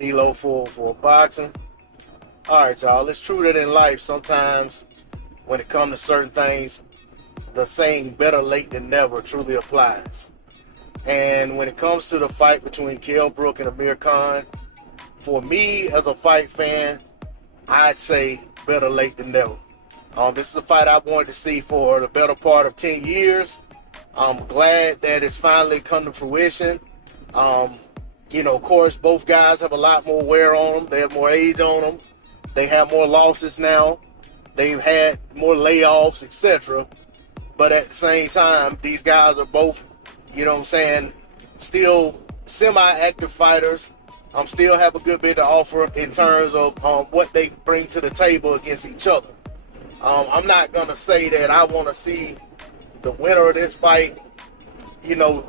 D-Lo for boxing. All right, y'all. It's true that in life, sometimes when it comes to certain things, the saying "better late than never" truly applies. And when it comes to the fight between Kell, Brook, and Amir Khan, for me as a fight fan, I'd say better late than never. This is a fight I've wanted to see for the better part of 10 years. I'm glad that it's finally come to fruition. Of course, both guys have a lot more wear on them. They have more age on them. They have more losses now. They've had more layoffs, etc. But at the same time, these guys are both, still semi-active fighters. Still have a good bit to offer in terms of what they bring to the table against each other. I'm not going to say that I want to see the winner of this fight,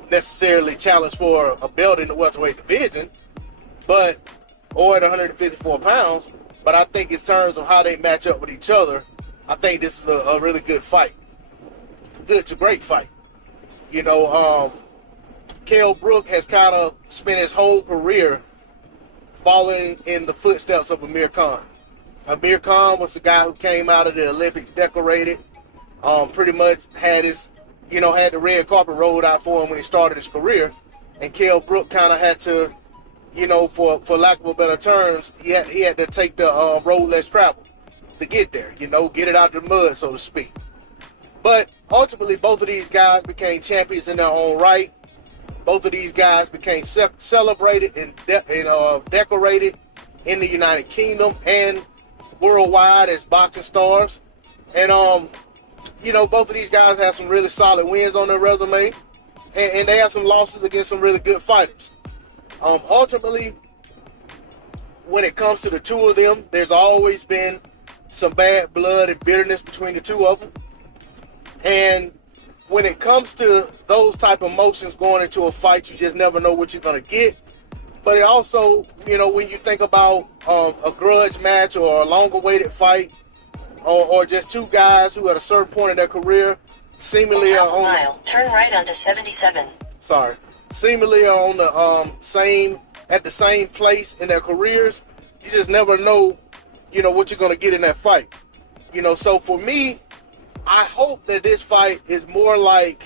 necessarily challenge for a belt in the welterweight division, or at 154 pounds. But I think in terms of how they match up with each other, I think this is a really good fight. Good to great fight. Kell Brook has kind of spent his whole career following in the footsteps of Amir Khan. Amir Khan was the guy who came out of the Olympics decorated, pretty much had the red carpet rolled out for him when he started his career. And Kell Brook kind of had to, for lack of a better terms, he had to take the road less traveled to get there, get it out of the mud, so to speak. But ultimately, both of these guys became champions in their own right. Both of these guys became celebrated and decorated in the United Kingdom and worldwide as boxing stars. And, both of these guys have some really solid wins on their resume. And they have some losses against some really good fighters. Ultimately, when it comes to the two of them, there's always been some bad blood and bitterness between the two of them. And when it comes to those type of emotions going into a fight, you just never know what you're going to get. But it also, when you think about a grudge match or a longer-awaited fight, or just two guys who at a certain point in their career seemingly are on turn right onto 77. Seemingly are on the at the same place in their careers, you just never know, what you're going to get in that fight. So for me, I hope that this fight is more like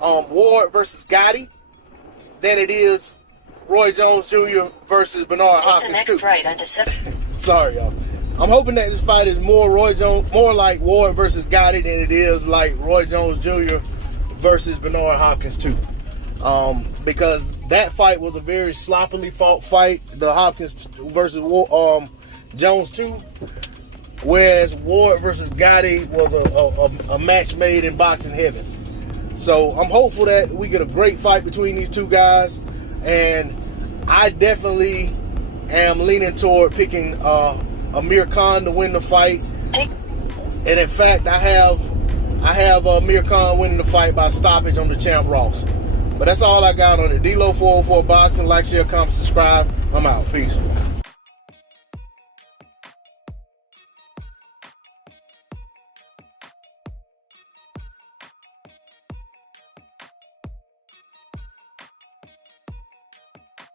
Ward versus Gotti than it is Roy Jones Jr. versus Bernard Hopkins. Take the next right onto 7. Sorry, y'all. I'm hoping that this fight is more like Ward versus Gotti than it is like Roy Jones Jr. versus Bernard Hopkins too. Because that fight was a very sloppily fought fight, the Hopkins versus Jones 2. Whereas Ward versus Gotti was a match made in boxing heaven. So I'm hopeful that we get a great fight between these two guys. And I definitely am leaning toward picking Amir Khan to win the fight. And in fact, I have Amir Khan winning the fight by stoppage on the Champ Ross. But that's all I got on it. D-Lo 404 Boxing. Like, share, comment, subscribe. I'm out. Peace.